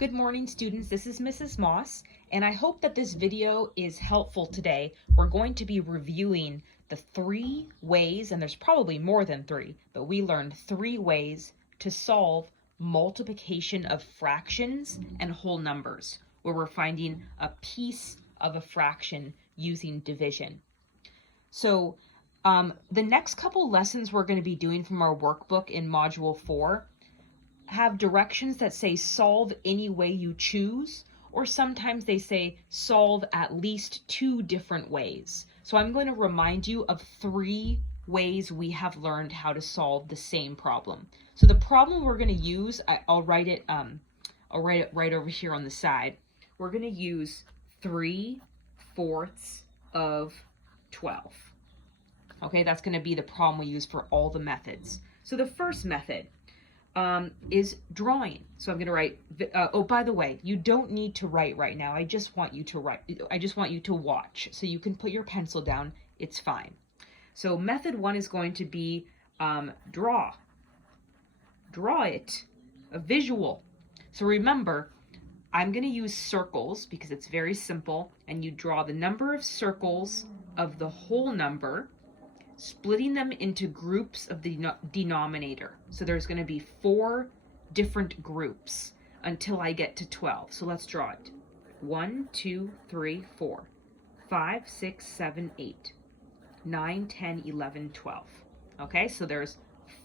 Good morning, students. This is Mrs. Moss, and I hope that this video is helpful today. We're going to be reviewing the 3 ways, and there's probably more than 3, but we learned 3 ways to solve multiplication of fractions and whole numbers, where we're finding a piece of a fraction using division. So the next couple lessons we're going to be doing from our workbook in Module 4 have directions that say solve any way you choose, or sometimes they say solve at least 2 different ways. So I'm going to remind you of 3 ways we have learned how to solve the same problem. So the problem we're going to use, I'll write it right over here on the side. We're going to use 3/4 of 12. Okay, that's going to be the problem we use for all the methods. So the first method is drawing. So I'm going to write, oh, by the way, you don't need to write right now. I just want you to write. I just want you to watch. So you can put your pencil down. It's fine. So method 1 is going to be draw. Draw it, a visual. So remember, I'm going to use circles because it's very simple, and you draw the number of circles of the whole number, splitting them into groups of the denominator. So there's going to be 4 different groups until I get to 12. So let's draw it. 1, 2, 3, 4, 5, 6, 7, 8, 9, 10, 11, 12. Okay, so there's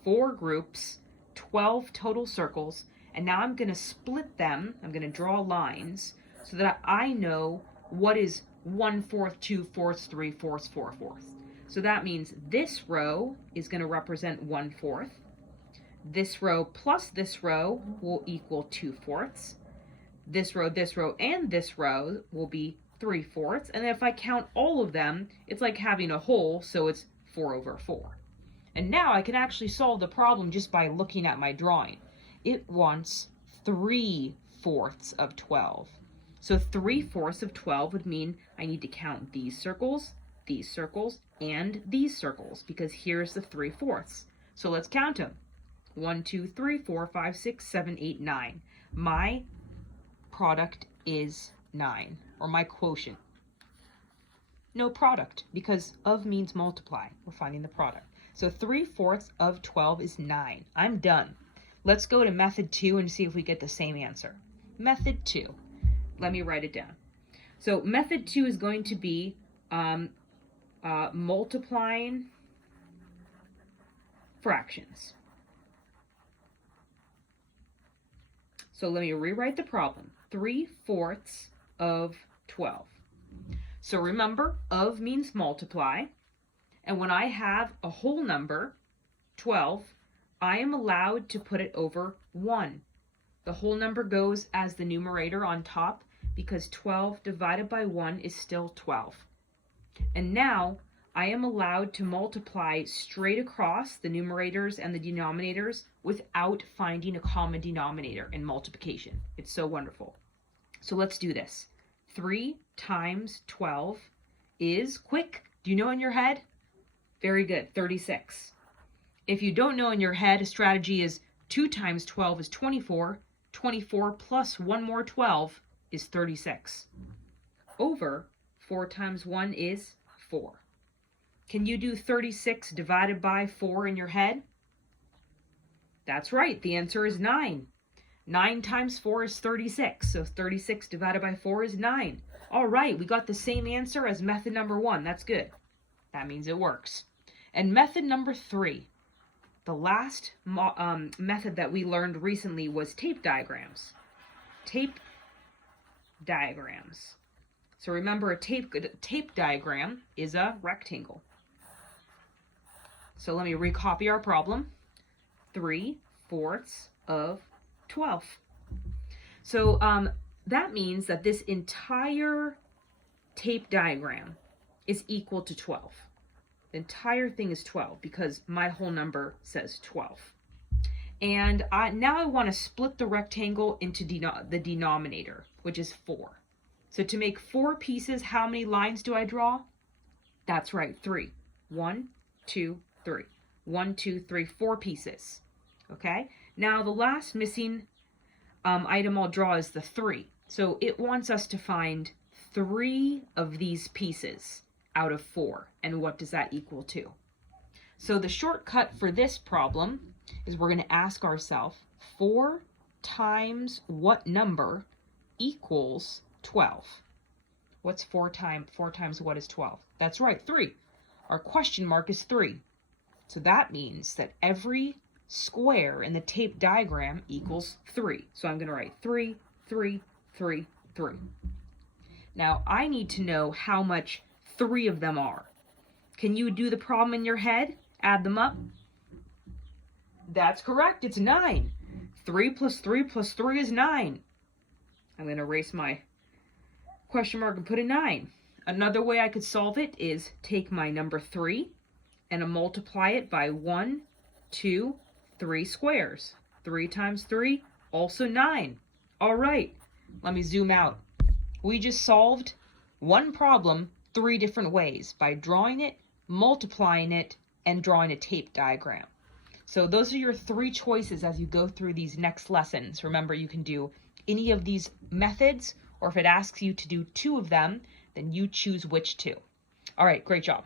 4 groups, 12 total circles, and now I'm going to split them. I'm going to draw lines so that I know what is 1/4, 2/4, 3/4, 4/4. So that means this row is going to represent 1/4. This row plus this row will equal 2/4. This row, and this row will be 3/4. And if I count all of them, it's like having a whole, so it's 4/4. And now I can actually solve the problem just by looking at my drawing. It wants 3/4 of 12. So 3/4 of 12 would mean I need to count these circles, and these circles, because here's the 3/4. So let's count them. 1, 2, 3, 4, 5, 6, 7, 8, 9. My product is 9, or my quotient. No product, because of means multiply. We're finding the product. So 3/4 of 12 is 9. I'm done. Let's go to method 2 and see if we get the same answer. Method 2. Let me write it down. So method 2 is going to be multiplying fractions. So let me rewrite the problem. 3/4 of 12. So remember, of means multiply. And when I have a whole number, 12, I am allowed to put it over 1. The whole number goes as the numerator on top because 12 divided by 1 is still 12. And now I am allowed to multiply straight across the numerators and the denominators without finding a common denominator in multiplication. It's so wonderful. So let's do this. 3 times 12 is, quick, do you know in your head? Very good, 36. If you don't know in your head, a strategy is 2 times 12 is 24. 24 plus 1 more 12 is 36. Over 4 times 1 is 4. Can you do 36 divided by 4 in your head? That's right, the answer is 9. 9 times 4 is 36, so 36 divided by 4 is 9. All right, we got the same answer as method number 1. That's good. That means it works. And method number 3, the last method that we learned recently was tape diagrams. Tape diagrams. So remember, a tape diagram is a rectangle. So let me recopy our problem. 3/4 of 12. So that means that this entire tape diagram is equal to 12. The entire thing is 12 because my whole number says 12. And now I want to split the rectangle into the denominator, which is 4. So to make 4 pieces, how many lines do I draw? That's right, 3. 1, 2, 3. 1, 2, 3, 4 pieces. Okay, now the last missing item I'll draw is the 3. So it wants us to find 3 of these pieces out of 4. And what does that equal to? So the shortcut for this problem is we're going to ask ourselves 4 times what number equals 12? What's 4 times what is 12? That's right, 3. Our question mark is 3. So that means that every square in the tape diagram equals 3. So I'm going to write 3, 3, 3, 3. Now I need to know how much 3 of them are. Can you do the problem in your head? Add them up? That's correct, it's 9. 3 plus 3 plus 3 is 9. I'm going to erase my question mark and put a 9. Another way I could solve it is take my number 3 and multiply it by 1, 2, 3 squares. 3 times 3, also 9. All right, let me zoom out. We just solved one problem 3 different ways by drawing it, multiplying it, and drawing a tape diagram. So those are your 3 choices as you go through these next lessons. Remember, you can do any of these methods, or if it asks you to do 2 of them, then you choose which 2. All right, great job.